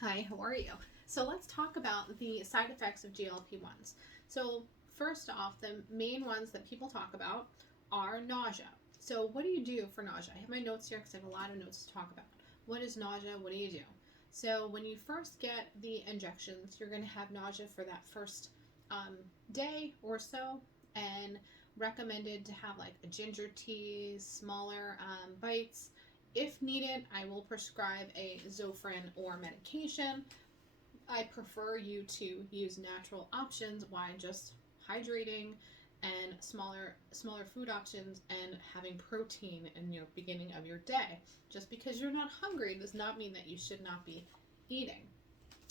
Hi, how are you? So let's talk about the side effects of GLP-1s. So first off, the main ones that people talk about are nausea. So what do you do for nausea? I have my notes here because I have a lot of notes to talk about. What is nausea? What do you do? So when you first get the injections, you're going to have nausea for that first day or so, and recommended to have like a ginger tea, smaller bites. If needed, I will prescribe a Zofran or medication. I prefer you to use natural options. Why? Just hydrating and smaller food options and having protein in your beginning of your day. Just because you're not hungry does not mean that you should not be eating.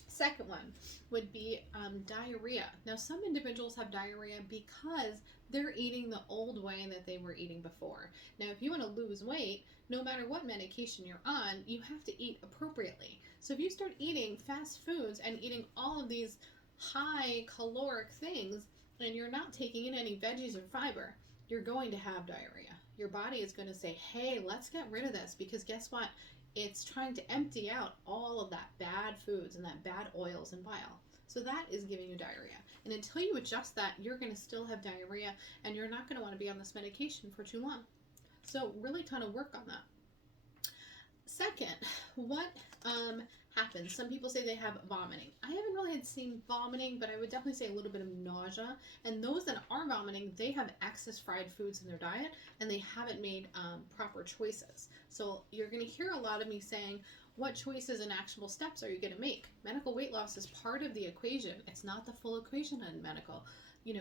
Second one would be diarrhea. Now, some individuals have diarrhea because they're eating the old way that they were eating before. Now, if you want to lose weight, no matter what medication you're on, you have to eat appropriately. So if you start eating fast foods and eating all of these high caloric things and you're not taking in any veggies or fiber, you're going to have diarrhea. Your body is going to say, hey, let's get rid of this, because guess what? It's trying to empty out all of that bad foods and that bad oils and bile. So that is giving you diarrhea. And until you adjust that, you're going to still have diarrhea and you're not going to want to be on this medication for too long. So really kind of work on that. Second, what happens? Some people say they have vomiting. I haven't really had seen vomiting, but I would definitely say a little bit of nausea. And those that are vomiting, they have excess fried foods in their diet and they haven't made proper choices. So you're going to hear a lot of me saying, what choices and actionable steps are you going to make? Medical weight loss is part of the equation. It's not the full equation in medical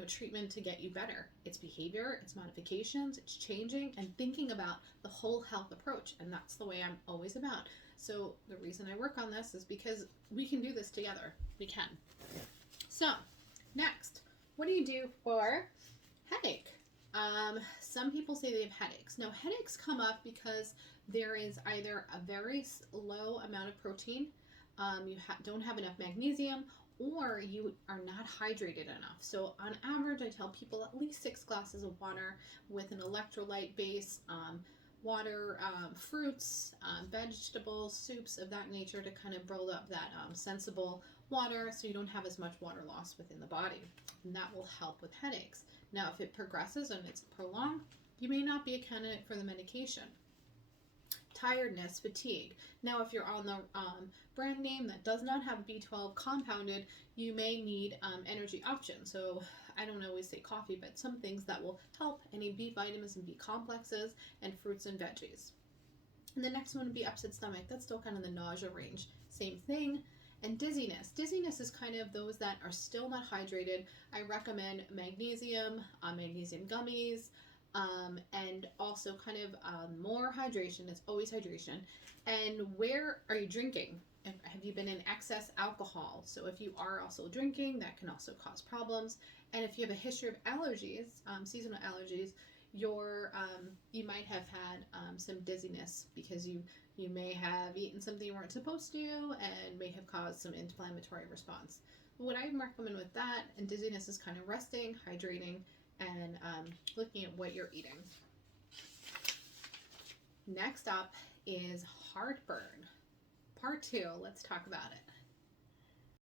treatment to get you better. It's behavior, it's modifications, it's changing and thinking about the whole health approach. And that's the way I'm always about. So the reason I work on this is because we can do this together. We can. So next, what do you do for headache? Some people say they have headaches. Now, headaches come up because there is either a very low amount of protein, you don't have enough magnesium, or you are not hydrated enough. So on average, I tell people at least 6 glasses of water with an electrolyte base, water, fruits, vegetables, soups of that nature to kind of build up that sensible water so you don't have as much water loss within the body. And that will help with headaches. Now, if it progresses and it's prolonged, you may not be a candidate for the medication. Tiredness, fatigue. Now, if you're on the brand name that does not have B12 compounded, you may need energy options. So I don't always say coffee, but some things that will help: any B vitamins and B complexes, and fruits and veggies. And the next one would be upset stomach. That's still kind of the nausea range. Same thing. And dizziness. Dizziness is kind of those that are still not hydrated. I recommend magnesium, magnesium gummies, and also kind of more hydration. It's always hydration. And where are you drinking? Have you been in excess alcohol? So if you are also drinking, that can also cause problems. And if you have a history of allergies, seasonal allergies, you might have had some dizziness because you may have eaten something you weren't supposed to and may have caused some inflammatory response. What I recommend with that and dizziness is kind of resting, hydrating, and looking at what you're eating. Next up is heartburn. Part 2, let's talk about it.